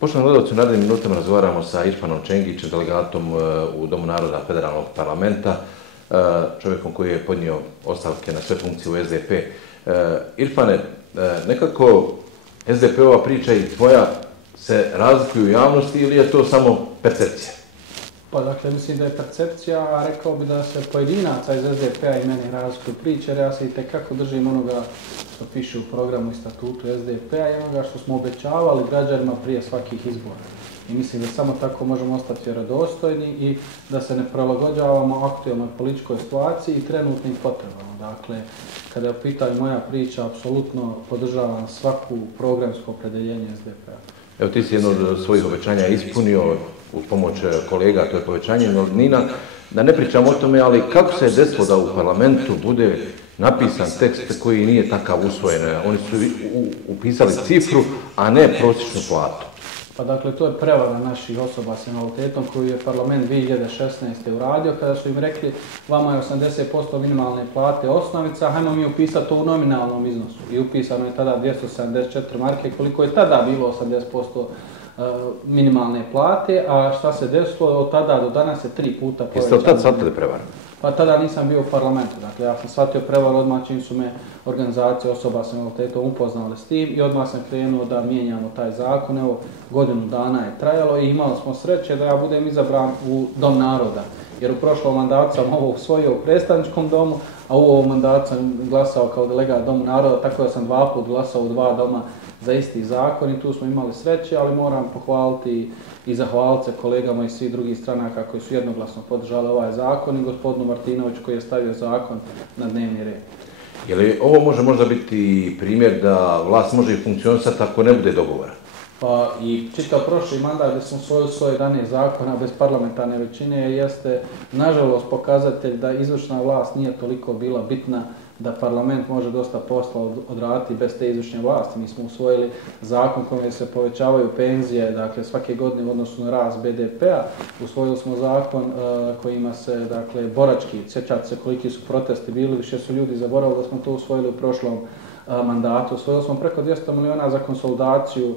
Poštovani gledalci, u narednim minutama razgovaramo sa Irfanom Čengićem, delegatom u Domu naroda Federalnog parlamenta, čovjekom koji je podnio ostavke na sve funkcije u SDP. Irfane, nekako SDP-ova priča i tvoja se razlikuju u javnosti ili je to samo percepcija? Pa dakle, mislim da je percepcija, a rekao bi da se pojedinaca iz SDP-a i meni razlikuju priče, jer ja se itekako držim onoga što piše u programu i statutu SDP-a i onoga što smo obećavali građanima prije svakih izbora. I mislim da samo tako možemo ostati vjerodostojni i da se ne prilagođavamo aktualnoj političkoj situaciji i trenutnim potrebama. Dakle, kada je u pitanju moja priča, apsolutno podržavam svaku programsko opredjeljenje SDP-a. Evo, ti si jedno od svojih obećanja ispunio uz pomoć kolega, to je povećanje invalidnina. Da ne pričam o tome, ali kako se je desilo da u parlamentu bude napisan tekst koji nije takav usvojen? Oni su upisali cifru, a ne prosječnu platu. Pa dakle, to je prevara naših osoba s invaliditetom koju je parlament 2016. uradio kada su im rekli vama je 80% minimalne plate osnovica, hajmo mi upisati to u nominalnom iznosu. I upisano je tada 274 marke, koliko je tada bilo 80% minimalne plate, a šta se desilo od tada do danas je 3 puta povećano. Jeste li tad shvatili prevaru? Pa tada nisam bio u parlamentu, dakle ja sam shvatio prevaru odmah čim su me organizacije osoba s invaliditetom upoznale s tim i odmah sam krenuo da mijenjamo taj zakon. Evo, godinu dana je trajalo i imali smo sreće da ja budem izabran u Dom naroda. Jer u prošlom mandatu sam ovo usvojio u predstavničkom domu, a u ovom mandatu sam glasao kao delegat Domu naroda, tako da sam 2 puta glasao u 2 doma za isti zakon i tu smo imali sreće, ali moram pohvaliti i zahvaliti se kolegama iz svih drugih stranaka koji su jednoglasno podržali ovaj zakon i gospodinu Martinoviću koji je stavio zakon na dnevni red. Je li ovo može možda biti primjer da vlast može i funkcionisati ako ne bude dogovora? Pa i čitav prošli mandat gdje smo usvojili 111 zakona bez parlamentarne većine jeste nažalost pokazatelj da izvršna vlast nije toliko bila bitna da parlament može dosta posla odraditi bez te izvršne vlasti. Mi smo usvojili zakon kojim se povećavaju penzije, dakle svake godine u odnosu na rast BDP-a. Usvojili smo zakon kojima se, dakle, borački, sjećate se koliki su protesti bili, više su ljudi zaboravili da smo to usvojili u prošlom mandatu. Usvojili smo preko 200 milijuna za konsolidaciju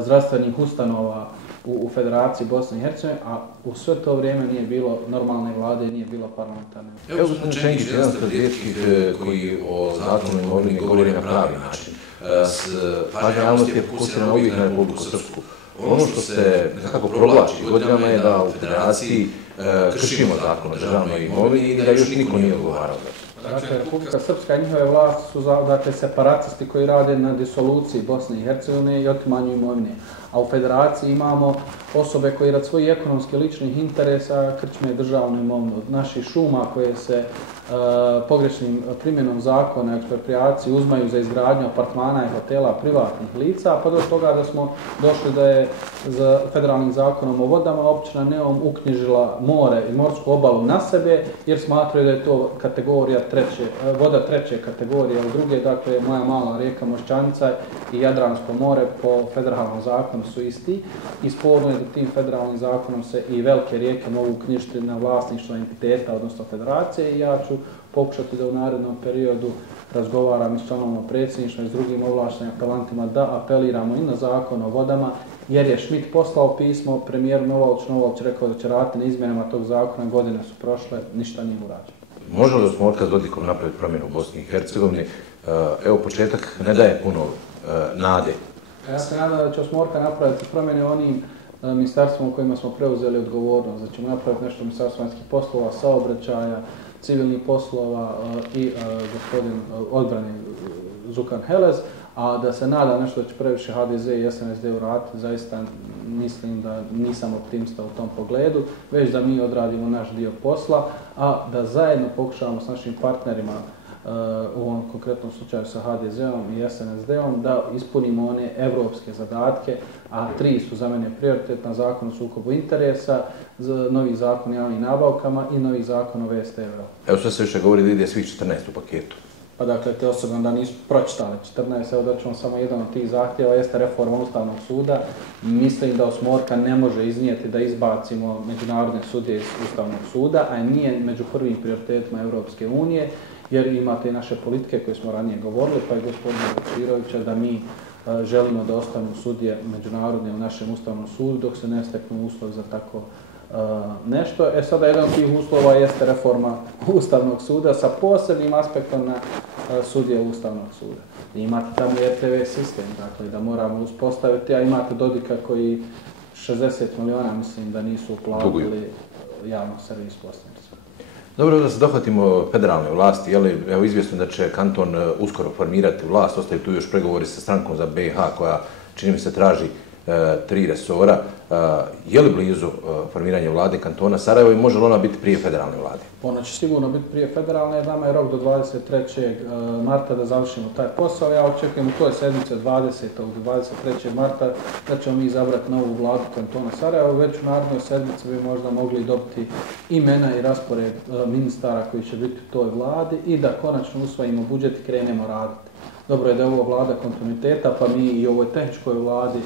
zdravstvenih ustanova u Federaciji Bosne i Hercegovine, a u sve to vrijeme nije bilo normalne vlade i nije bilo parlamentarne. Evo, gospodin Čengić, jedan od rijetkih koji o zakonu imovine govori na pravi način. Pažnja javnosti je fokusirana uvijek na Republiku Srpsku. Ono što se nekako provlači godinama je da u Federaciji kršimo zakon o državnoj imovini i da još niko nije odgovarao. Dakle, Republika Srpska i njihove vlasti su dakle, separatisti koji rade na disoluciji Bosne i Hercegovine i otimanju imovine. A u Federaciji imamo osobe koji rad svojih ekonomskih ličnih interesa krčme državnu imovinu. Od naših šuma koje se pogrešnim primjenom zakona o eksproprijaciji uzmaju za izgradnju apartmana i hotela privatnih lica, pa do toga da smo došli da je za federalnim zakonom o vodama općina Neum uknjižila more i morsku obalu na sebe jer smatraju da je to kategorija voda treće kategorije, a druge, dakle, moja mala rijeka Moščanica i Jadransko more po federalnom zakonu su isti i sporno je da tim federalnim zakonom se i velike rijeke mogu uknjižiti na vlasništvo entiteta, odnosno federacije i ja ću pokušati da u narednom periodu razgovaram i s članovima predsjedništva i s drugim ovlaštenim apelantima da apeliramo i na zakon o vodama jer je Schmidt poslao pismo premijeru Novaović rekao da će raditi na izmjenama tog zakona, godine su prošle, ništa nije urađeno. Može li Osmorka s Dodikom napraviti promjenu u Bosni i Hercegovini? Evo, početak ne daje puno nade. Ja se nadam da će Osmorka napraviti promjene onim ministarstvom u kojima smo preuzeli odgovornost. Da ćemo napraviti nešto u ministarstvu vanjskih poslova, saobraćaja, civilnih poslova i gospodin odbrane Zukan Helez, a da se nada nešto da će previše HDZ i SNSD uraditi, zaista mislim da nisam optimista u tom pogledu, već da mi odradimo naš dio posla, a da zajedno pokušavamo s našim partnerima u ovom konkretnom slučaju sa HDZ-om i SNSD-om da ispunimo one evropske zadatke, a 3 su za mene prioritetna: zakon o sukobu interesa, novi zakon o javnim nabavkama i novi zakon o VSTV-u. Evo, sve se više govori da ide svih 14 u paketu. Pa dakle, te osobno da nisu pročitali 14, evo da ćemo samo jedan od tih zahtjeva, jeste reforma Ustavnog suda. Mislim da Osmorka ne može iznijeti da izbacimo međunarodne sudije iz Ustavnog suda, a nije među prvim prioritetima Europske unije, jer imate i naše politike koje smo ranije govorili, pa i gospodina Bečirovića, da mi želimo da ostanu sudije međunarodne u našem ustavnom sudu dok se ne steknu uslovi za tako nešto. Sada jedan od tih uslova jeste reforma Ustavnog suda sa posebnim aspektom na sudije Ustavnog suda. Imate tamo RTV sistem, dakle da moramo uspostaviti, a imate Dodika koji 60 miliona mislim da nisu uplatili javno servis posljedicu. Dobro, da se dohvatimo federalne vlasti, evo izvjesno da će kanton uskoro formirati vlast, ostaju tu još pregovori sa strankom za BiH koja čini mi se traži 3 resora. Je li blizu formiranje vlade kantona Sarajevo i može li ona biti prije federalne vlade? Ona će sigurno biti prije federalne, jer nama je rok do 23. marta da završimo taj posao. Ja očekujem u toj sedmici od 20. do 23. marta da ćemo mi izabrati novu vladu kantona Sarajevo. Već u narednoj sedmici bi možda mogli dobiti imena i raspored ministara koji će biti u toj vladi i da konačno usvojimo budžet i krenemo raditi. Dobro je da je ovo vlada kontinuiteta, pa mi i u ovoj tehničkoj vladi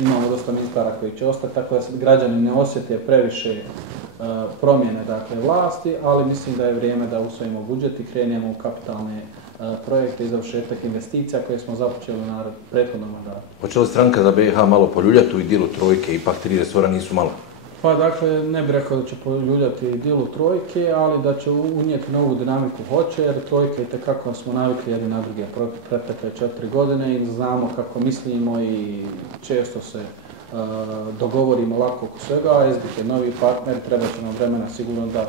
imamo dosta ministara koji će ostati, tako da se građani ne osjete previše promjene vlasti, ali mislim da je vrijeme da usvojimo budžet i krenemo u kapitalne projekte i završetak investicija koje smo započeli na prethodnom mandatu. Hoće li stranka za BiH malo poljuljati u idilu trojke, ipak 3 resora nisu malo? Pa dakle, ne bih rekao da će poljuljati idilu trojke, ali da će unijeti novu dinamiku hoće, jer trojke itekako smo navikli jedni na druge pretekle 4 godine i znamo kako mislimo i često se dogovorimo lako oko svega, a SDK je novi partner, treba će nam vremena sigurno da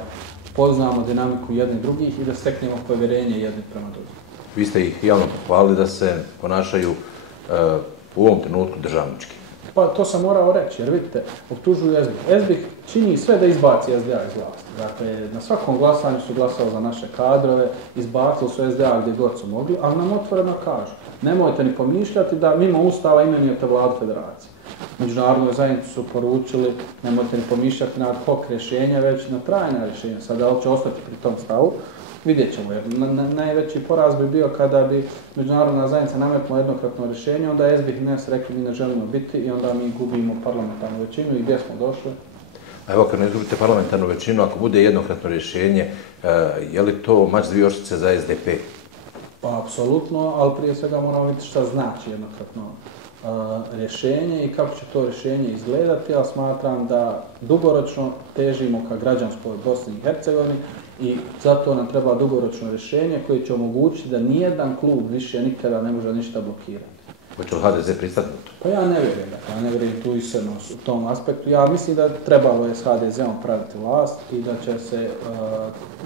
poznamo dinamiku jednih drugih i da steknemo povjerenje jednih prema drugim. Vi ste ih javno pohvalili da se ponašaju u ovom trenutku državnički. Pa to sam morao reći, jer vidite, optužuju SDK. SDK čini sve da izbaci SDA iz vlasti. Dakle, na svakom glasanju su glasali za naše kadrove, izbacili su SDA gdje god su mogli, ali nam otvoreno kažu, nemojte ni pomišljati da mimo Ustava imenujete vladu federacije. Međunarodnoj zajednici su poručili, nemojte ni pomišljati na ad hoc rješenja, već na trajna rješenja. Sada da li će ostati pri tom stavu, vidjet ćemo, jer najveći poraz bi bio kada bi međunarodna zajednica nametnula jednokratno rješenje, onda SBH nas rekli mi ne želimo biti i onda mi gubimo parlamentarnu većinu i gdje smo došli. A evo, kad ne izgubite parlamentarnu većinu, ako bude jednokratno rješenje, je li to mač dvije oštrice za SDP? Pa, apsolutno, ali prije svega moramo vidjeti šta znači jednokratno rješenje i kako će to rješenje izgledati, ali smatram da dugoročno težimo ka građanskoj Bosni i Hercegovini i zato nam treba dugoročno rješenje koje će omogućiti da nijedan klub više nikada ne može ništa blokirati. Hoće li HDZ pristati na to? Pa ja ne vjerujem, ja ne vjerujem tu iskrenost u tom aspektu. Ja mislim da trebalo je s HDZ-om praviti vlast i da će se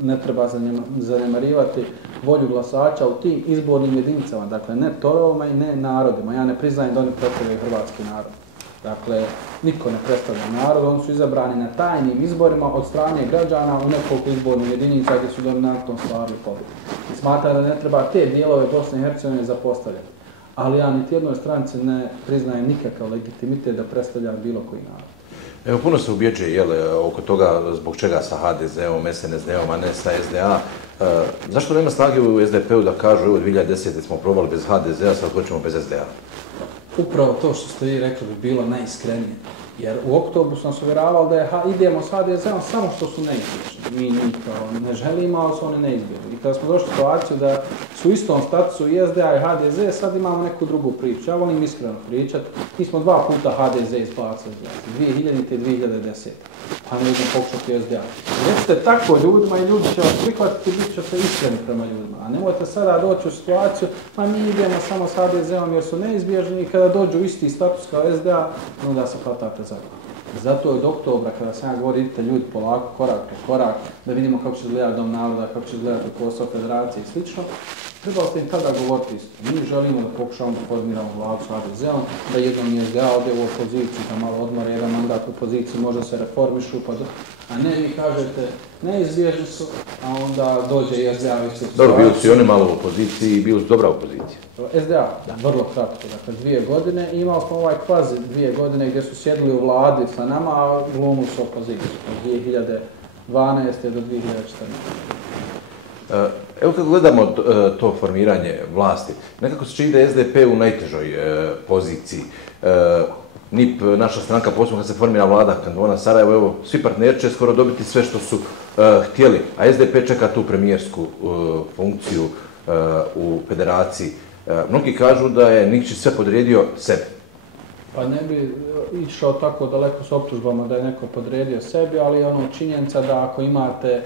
ne treba zanemarivati volju glasača u tim izbornim jedinicama, dakle ne torovima i ne narodima. Ja ne priznajem da oni predstavljaju hrvatski narod. Dakle, niko ne predstavlja narod, oni su izabrani na tajnim izborima od strane građana u nekoliko izbornih jedinica gdje su dominantno stvarili pobjedu. I smatram da ne treba te dijelove Bosne i Hercegovine zapostavljati. Ali ja niti jednoj stranci ne priznajem nikakav legitimitet da predstavlja bilo koji narod. Evo, puno se ubjeđuje oko toga zbog čega sa HDZ-om, SNSD-om, a ne sa SDA. Zašto nema snage u SDP-u da kažu evo 2010. smo probali bez HDZ-a, sad hoćemo bez SDA? Upravo to što ste vi rekli bi bilo najiskrenije. Jer u oktobru sam se uvjeravao da idemo s HDZ-om samo što su neizbježni. Mi njih ne želimo, ali su oni neizbježni. I kada smo došli u situaciju da su u istom statusu i SDA i HDZ, sad imamo neku drugu priču. Ja volim iskreno pričati. Mi smo 2 puta HDZ izbacili iz vlasti, 2000. i 2010. Pa ne idemo pokušati SDA. Recite tako ljudima i ljudi će vas prihvatiti, bit ćete iskreni prema ljudima. A nemojte sada doći u situaciju, pa mi idemo samo s HDZ-om jer su neizbježni i kada dođu u isti status kao SDA, onda se hvatate za glavu. Zato od oktobra, kada sam ja govorio, idite ljudi polako, korak po korak, da vidimo kako će izgledati Dom naroda, kako će izgledati posao federacije i sl. Trebalo ste im tada govoriti isto. Mi želimo da pokušamo da formiramo vladu s HDZ-om, da jednom je SDA ode u opoziciji, da malo odmore jedan mandat u opoziciji, možda se reformišu, a ne vi kažete neizbježni su, a onda dođe i SDA u istu situaciju. Dobro, bili su i oni malo u opoziciji i bili su dobra opozicija. SDA, vrlo kratko, dakle 2 godine i imali smo ovaj kvazi 2 godine gdje su sjedili u vladi sa nama, a glumu su opoziciju od 2012. do 2014. Evo kad gledamo to formiranje vlasti, nekako se čini da je SDP u najtežoj poziciji. NIP, naša stranka, posebno kad se formira vlada kantona Sarajevo, evo, svi partneri će skoro dobiti sve što su htjeli, a SDP čeka tu premijersku funkciju u federaciji. Mnogi kažu da je Nikšić sve podredio sebi. Pa ne bi išao tako daleko s optužbama da je neko podredio sebi, ali je ono činjenica da ako imate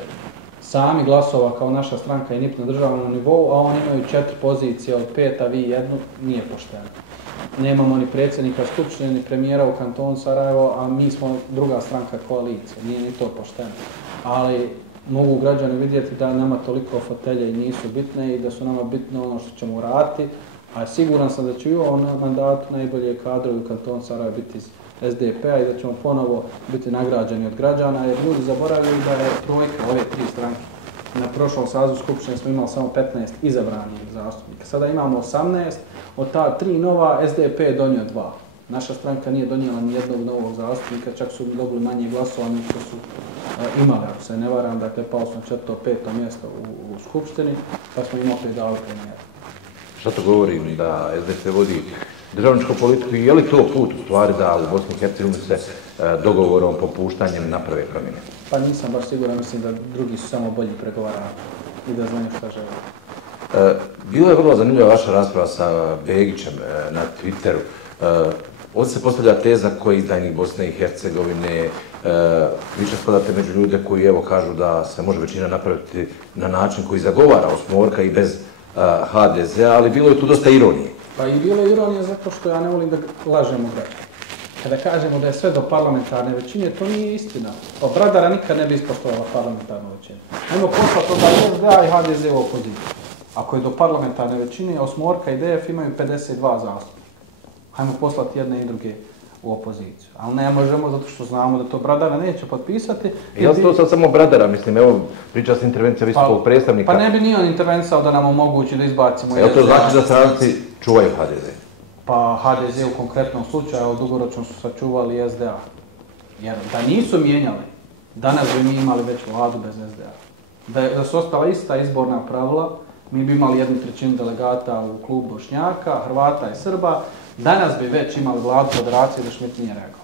sami glasova kao naša stranka i NIP na državnom nivou, a oni imaju 4 pozicije od 5, a vi jednu, nije pošteno. Nemamo ni predsjednika Skupštine, ni premijera u kantonu Sarajevo, a mi smo druga stranka koalicije, nije ni to pošteno. Ali mogu građani vidjeti da nama toliko fotelje nisu bitne i da su nama bitno ono što ćemo uraditi, a siguran sam da će i u ovom mandatu najbolje kadrovi u kantonu Sarajevo biti iz SDP-a i da ćemo ponovo biti nagrađeni od građana, jer ljudi zaboravljaju da je trojka ove 3 stranke. Na prošlom sazivu Skupštine smo imali samo 15 izabranih zastupnika. Sada imamo 18, od ta 3 nova SDP je donio 2. Naša stranka nije donijela ni jednog novog zastupnika, čak su dobili manje glasova nego što su imali, ako se ne varam, dakle pao smo 4. 5. mjesto u Skupštini, pa smo im opet dali premijera. Šta to govori da SDP vodi državničku politiku i je li to put u stvari da u Bosni i Hercegovini se dogovorom, popuštanjem naprave promjene? Pa nisam baš siguran, mislim da drugi su samo bolji pregovarači i da znaju šta žele. Bilo je vrlo zanimljiva vaša rasprava sa Begićem na Twitteru. Ovdje se postavlja teza koji je izdajnik Bosne i Hercegovine. Više spadate među ljude koji evo kažu da se može većina napraviti na način koji zagovara osmorka i bez HDZ-a, ali bilo je tu dosta ironije. Pa i bilo je ironije zato što ja ne volim da lažemo građane. Kada kažemo da je sve do parlamentarne većine, to nije istina. Pa Bradara nikad ne bi ispoštovala parlamentarnu većinu. Ajmo poslati onda SDA i HDZ u opoziciju. Ako je do parlamentarne većine, Osmorka i DF imaju 52 zastupnika. Ajmo poslati jedne i druge u opoziciju. Ali ne možemo zato što znamo da to Bradara neće potpisati. Ja sam to sad samo Bradara, mislim, evo priča se intervencija visokog predstavnika. Pa ne bi ni on intervencao da nam omogući da izbacimo. Jel to znači da stranci čuvaju HDZ? Pa HDZ u konkretnom slučaju dugoročno su sačuvali SDA. Jer da nisu mijenjali, danas bi mi imali već vladu bez SDA. Da su ostala ista izborna pravila, mi bi imali 1/3 delegata u klubu Bošnjaka, Hrvata i Srba, danas bi već imali vladu federacije da Šmit nije rekao.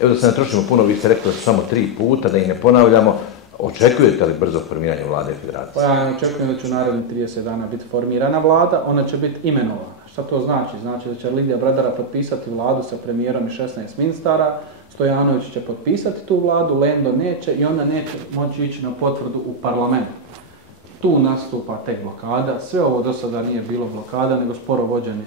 Evo da se ne trošimo puno, vi ste rekli da su samo 3 puta, da ih ne ponavljamo. Očekujete li brzo formiranje vlade federacije? Pa ja očekujem da će u narednih 30 dana biti formirana vlada, ona će biti imenovana. Šta to znači? Znači da će Lidija Bradara potpisati vladu sa premijerom i 16 ministara, Stojanović će potpisati tu vladu, Lendo neće i onda neće moći ići na potvrdu u parlament. Tu nastupa tek blokada, sve ovo do sada nije bilo blokada, nego sporo vođeni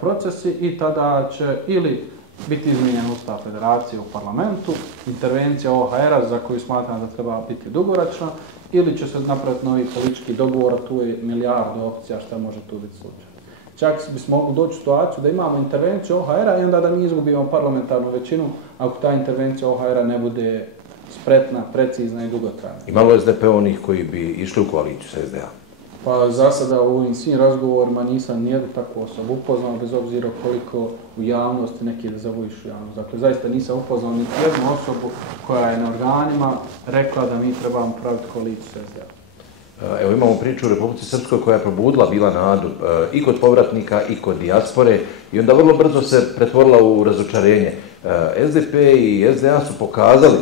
procesi i tada će ili biti izmijenjen Ustav federacije u parlamentu, intervencija OHR-a za koju smatram da treba biti dugoročna, ili će se napraviti novi politički dogovor, tu je milijardu opcija šta može tu biti slučaj. Čak bismo mogli doći u situaciju da imamo intervenciju OHR-a i onda da mi izgubimo parlamentarnu većinu ako ta intervencija OHR-a ne bude spretna, precizna i dugotrajna. Imalo je SDP onih koji bi išli u koaliciju sa SDA? Pa za sada u ovim svim razgovorima nisam nijednu takvu osobu upoznao, bez obzira koliko u javnosti neki da zavujišu javnost. Dakle, zaista nisam upoznao niti jednu osobu koja je na organima rekla da mi trebamo praviti koaliciju sa SDA. Evo imamo priču u Republici Srpskoj koja je probudila bila nadu i kod povratnika i kod dijaspore i onda vrlo brzo se pretvorila u razočarenje. SDP i SDA su pokazali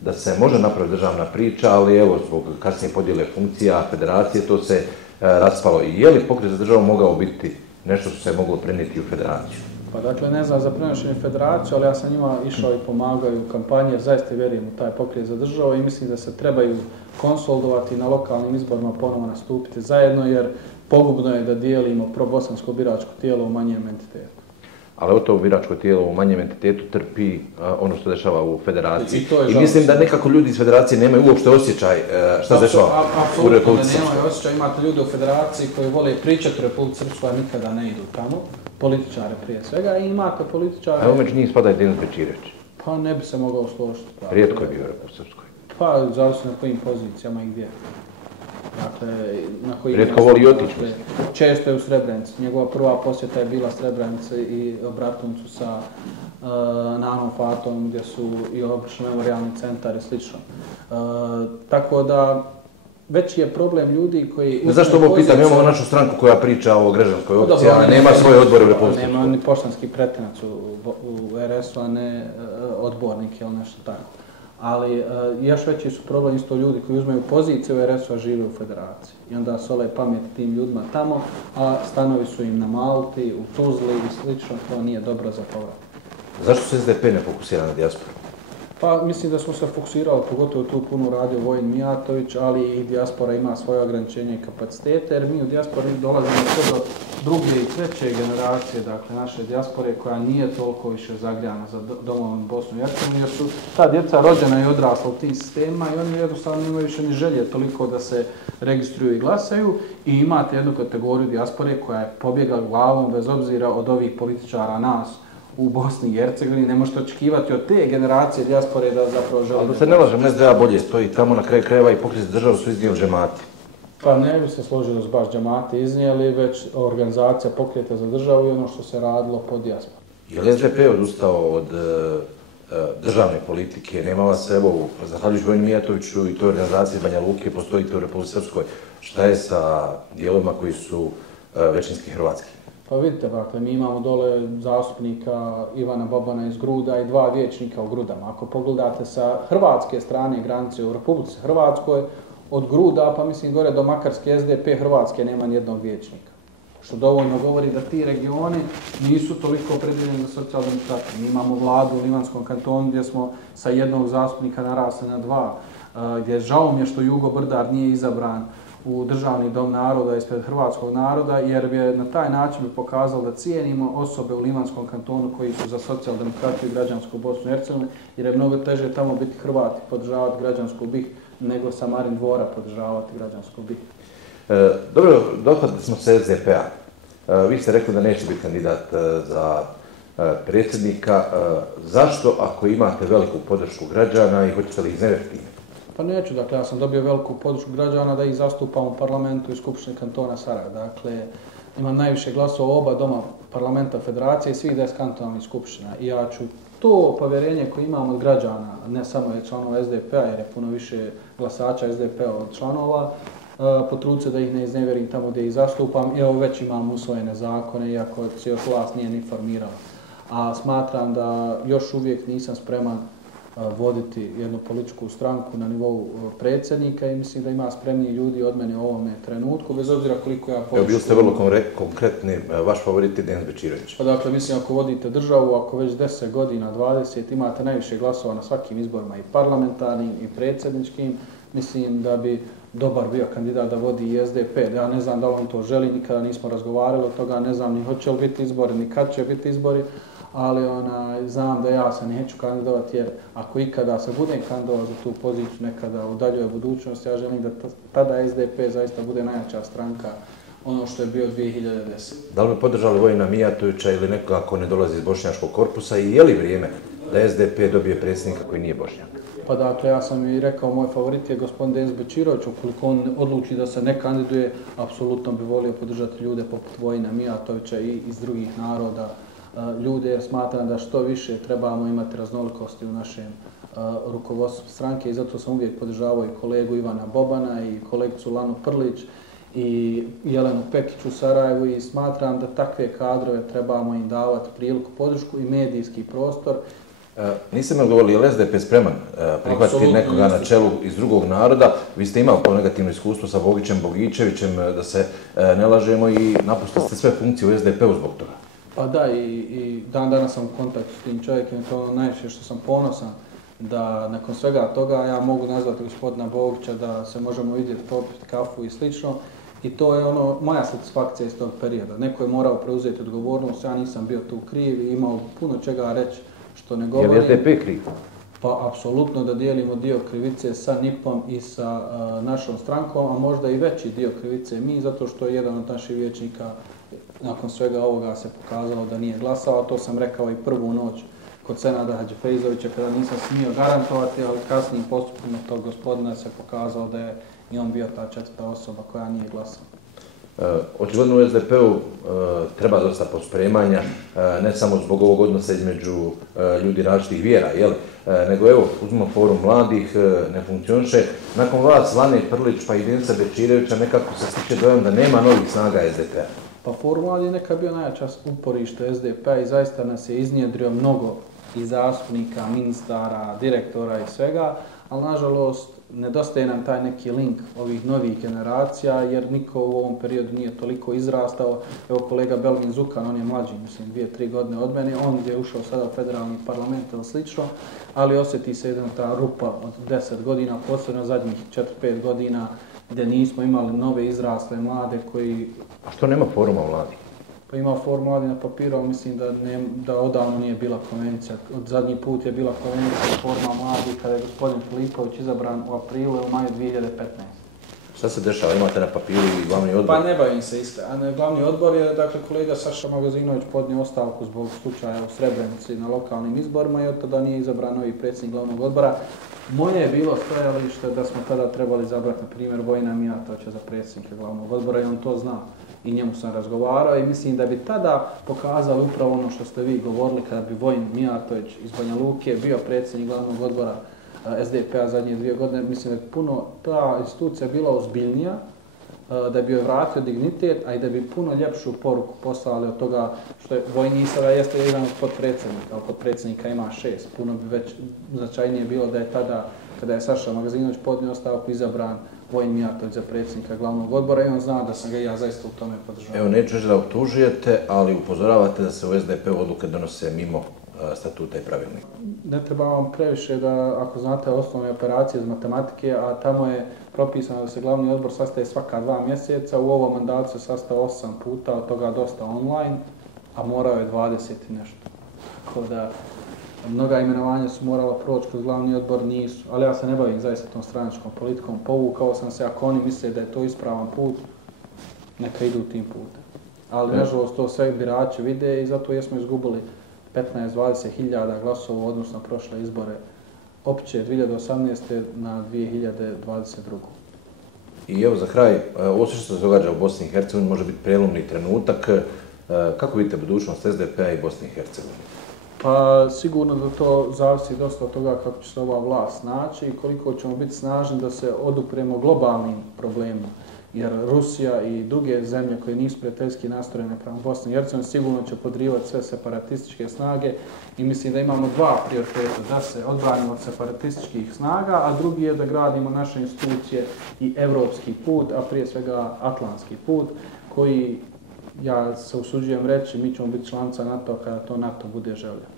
da se može napraviti državna priča, ali evo zbog kasnije podjele funkcija federacije to se raspalo. I je li pokret za državu mogao biti nešto što se moglo prenijeti u federaciju? Pa dakle, ne znam za prenošenje federaciju, ali ja sam njima išao i pomagao u kampanji, jer zaista vjerujem u taj pokret za državu i mislim da se trebaju konsolidovati na lokalnim izborima ponovo nastupiti zajedno, jer pogubno je da dijelimo probosansko biračko tijelo u manjem entitetu. Ali evo to biračko tijelo u manjem entitetu trpi ono što dešava u federaciji. I mislim da nekako ljudi iz federacije nemaju uopšte osjećaj šta se dešava u Republici Srpskoj. Nemaju osjećaj, imate ljude u federaciji koji vole pričati u Republici Srpskoj, a nikada ne idu tamo. Političare prije svega i imate političare... Evo među njih spada i Denis Bečirević. Pa ne bi se mogao složiti. Rijetko je bio u Republici Srpskoj. Pa zavisi na kojim pozicijama i gdje. Dakle, na kojim... Rijetko voli otići. Često je u Srebrenici. Njegova prva posjeta je bila Srebrenici i Bratuncu sa Nanom Fatom gdje su i obično memorijalni centar i slično. Tako da veći je problem ljudi koji... Zašto ovo pitam? Imamo našu stranku koja priča o građanskoj opciji, ali nema svoje odbore u Republici Srpskoj. Nema ni poštanski pretinac u RS-u, a ne odbornik ili nešto tako. Ali još veći su problem isto ljudi koji uzmaju poziciju u RS-u, a žive u federaciji. I onda sole pamet tim ljudima tamo, a stanovi su im na Malti, u Tuzli i slično, to nije dobro za povrat. Zašto se SDP ne fokusira na dijasporu? Pa mislim da smo se fokusirali, pogotovo tu puno radio Vojin Mijatović, ali i dijaspora ima svoje ograničenje i kapacitete, jer mi u dijaspori dolazimo sve do druge i treće generacije, dakle naše dijaspore koja nije toliko više zagrijana za domovom Bosnu i Hercegovinu, jer su ta djeca rođena i odrasla u tim sistemima i oni jednostavno imaju više ni želje toliko da se registruju i glasaju i imate jednu kategoriju dijaspore koja je pobjegla glavom bez obzira od ovih političara nas u Bosni i Hercegovini, ne možete očekivati od te generacije dijaspore da zapravo žele... Ali da se ne lažem, SDA bolje stoji tamo na kraju krajeva i pokriti državu su iznijeli džemati. Pa ne bi se složilo s baš džemati iznijeli, već organizacija Pokreta za državu i ono što se radilo po dijaspori. Je li SDP odustao od državne politike? Nema vas, evo, zahvaljujući Vojinu Mijatoviću i toj organizaciji Banja Luke, postojite u Republici Srpskoj. Šta je sa dijelovima koji su većinski hrvatski? Pa vidite, dakle, mi imamo dole zastupnika Ivana Bobana iz Gruda i 2 vijećnika u Grudama. Ako pogledate sa hrvatske strane granice u Republici Hrvatskoj, od Gruda, pa mislim gore do Makarske SDP Hrvatske nema nijednog vijećnika. Što dovoljno govori da ti regioni nisu toliko opredjeljeni za socijaldemokrati. Mi imamo vladu u Livanskom kantonu gdje smo sa jednog zastupnika narasli na 2, gdje žao mi je što Jugo Brdar nije izabran u Državni dom naroda ispred hrvatskog naroda, jer bi na taj način bi pokazalo da cijenimo osobe u Livanskom kantonu koji su za socijaldemokratiju i građansku Bosnu i Hercegovinu, jer je mnogo teže tamo biti Hrvati, podržavati građansku BiH, nego sa Marin Dvora podržavati građansku BiH. Dobro, dohvatili smo se SDP-a. Vi ste rekli da neće biti kandidat za predsjednika. Zašto, ako imate veliku podršku građana i hoćete li iznevjeriti? Pa neću, dakle, ja sam dobio veliku podršku građana da ih zastupam u parlamentu i Skupštini kantona Sarajevo. Dakle, imam najviše glasova u oba doma parlamenta federacije i svih 10 kantonalnih skupština. I ja ću to povjerenje koje imam od građana, ne samo od članova SDP-a, jer je puno više glasača SDP-a od članova, potruditi se da ih ne iznevjerim tamo gdje ih zastupam. Evo, već imam usvojene zakone, iako se još vlast nije ni formirala. A smatram da još uvijek nisam spreman voditi jednu političku stranku na nivou predsjednika i mislim da ima spremniji ljudi od mene u ovome trenutku, bez obzira koliko ja podršku... Evo, bili ste vrlo konkretni, vaš favorit je Denis Bečirović. Pa dakle, mislim, ako vodite državu, ako već 10 godina, 20, imate najviše glasova na svakim izborima, i parlamentarnim, i predsjedničkim, mislim da bi dobar bio kandidat da vodi i SDP. Ja ne znam da li on to želi, nikada nismo razgovarali od toga, ne znam ni hoće li biti izbori, ni kad će biti izbori, ali znam da ja se neću kandidovati, jer ako ikada se budem kandidovao za tu poziciju nekada u daljoj budućnosti, ja želim da tada SDP zaista bude najjača stranka, ono što je bio 2010. Da li bi podržali Vojina Mijatovića ili nekoga ko ne dolazi iz bošnjačkog korpusa i je li vrijeme da SDP dobije predsjednika koji nije Bošnjak? Pa dakle, ja sam i rekao, moj favorit je gospodin Denis Bečirović, ukoliko on odluči da se ne kandiduje, apsolutno bi volio podržati ljude poput Vojina Mijatovića i iz drugih naroda, ljude, jer smatram da što više trebamo imati raznolikosti u našem rukovodstvu stranke i zato sam uvijek podržavao i kolegu Ivana Bobana i kolegicu Lanu Prlić i Jelenu Pekić u Sarajevu i smatram da takve kadrove trebamo im davati priliku, podršku i medijski prostor. Niste mi odgovorili, je li SDP spreman prihvatiti nekoga na čelu iz drugog naroda? Vi ste imali to negativno iskustvo sa Bogićem Bogićevićem, da se ne lažemo, i napustili ste sve funkcije u SDP-u zbog toga. Pa da, i danas sam u kontaktu s tim čovjekom, to je najviše što sam ponosan da nakon svega toga ja mogu nazvati gospodina Bogića, da se možemo vidjeti, popiti kafu i slično. I to je moja satisfakcija iz tog perioda. Neko je morao preuzeti odgovornost, ja nisam bio tu kriv i imao puno čega reći što ne govorim. Je li SDP kriv? Pa apsolutno da dijelimo dio krivice sa NIP-om i sa našom strankom, a možda i veći dio krivice mi, zato što je jedan od naših vijećnika nakon svega ovoga se pokazalo da nije glasao, a to sam rekao i prvu noć kod Senada Hadžifejzovića kada nisam smio garantovati, ali kasnijim postupima tog gospodina se pokazalo da je i on bio ta četvrta osoba koja nije glasala. Očigledno u SDP-u treba dosta pospremanja, ne samo zbog ovog odnosa između ljudi različitih vjera, nego evo, uzmimo forum mladih, ne funkcioniše. Nakon vas, Lane Prlić pa i Denisa Bečirovića, nekako se stiče dojam da nema novih snaga SDP-a. Pa forum mladih je nekad bio najjača uporište SDP-a i zaista nas je iznjedrio mnogo i zastupnika, ministara, direktora i svega, ali nažalost nedostaje nam taj neki link ovih novih generacija, jer niko u ovom periodu nije toliko izrastao. Evo kolega Belgin Zukan, on je mlađi, mislim 2-3 godine od mene, on je ušao sada u federalni parlament ili slično, ali osjeti se jedna ta rupa od 10 godina, posebno zadnjih 4-5 godina, gdje nismo imali nove izrasle mlade koji... A što nema foruma mladih? Pa ima forum mladi na papiru, ali mislim da odavno nije bila konvencija. Od zadnji put je bila konvencija foruma mladi kada je gospodin Filipović izabran u aprilu ili maju 2015. Šta se dešava? Imate na papiru i glavni odbor? Pa ne bavim se isto. Glavni odbor je, dakle, kolega Saša Magazinović podnio ostavku zbog slučaja u Srebrenici na lokalnim izborima i od tada nije izabran novi predsjednik glavnog odbora. Moje je bilo stajalište da smo tada trebali izabrati, na primjer, Vojina Mijatovića za predsjednika glavnog odbora i on to zna. I njemu sam razgovarao i mislim da bi tada pokazali upravo ono što ste vi govorili kada bi Vojin Mijatović iz Banja Luke bio predsjednik glavnog odbora SDP-a zadnje 2 godine. Mislim da je puno ta institucija bila ozbiljnija, da bi joj vratio dignitet, a i da bi puno ljepšu poruku poslali od toga što je Vojin sada jeste jedan od potpredsjednika, a potpredsjednika ima 6. Puno bi već značajnije bilo da je tada, kada je Saša Magazinović podnio ostavku, izabran Vojin Mijatović za predsjednika glavnog odbora i on zna da sam ga ja zaista u tome podržavao. Evo, neću reći da optužujete, ali upozoravate da se u SDP odluke donose mimo statuta i pravilnika. Ne treba vam previše da, ako znate osnovne operacije iz matematike, a tamo je propisano da se glavni odbor sastaje svaka 2 mjeseca, u ovom mandatu se sastao 8 puta, od toga dosta online, a morao je 20 i nešto. Tako da, mnoga imenovanja su morala proći kroz glavni odbor, nisu, ali ja se ne bavim zaista tom stranačkom politikom. Povukao sam se, ako oni misle da je to ispravan put, neka idu tim putem. Ali nažalost to sve birači vide i zato jesmo izgubili 15-20 hiljada glasova u odnosu na prošle izbore opće 2018. na 2022. I evo za kraj, ovo što se događa u Bosni i Hercegovini može biti prijelomni trenutak. Kako vidite budućnost SDP-a i Bosne i Hercegovine? Pa sigurno da to zavisi dosta od toga kako će se ova vlast naći i koliko ćemo biti snažni da se odupremo globalnim problemima. Jer Rusija i druge zemlje koje nisu prijateljski nastrojene prema Bosni i Hercegovini sigurno će podrivati sve separatističke snage i mislim da imamo 2 prioriteta, da se odbranimo od separatističkih snaga, a drugi je da gradimo naše institucije i evropski put, a prije svega atlantski put, koji, ja se usuđujem reći, mi ćemo biti članica NATO kada to NATO bude želio.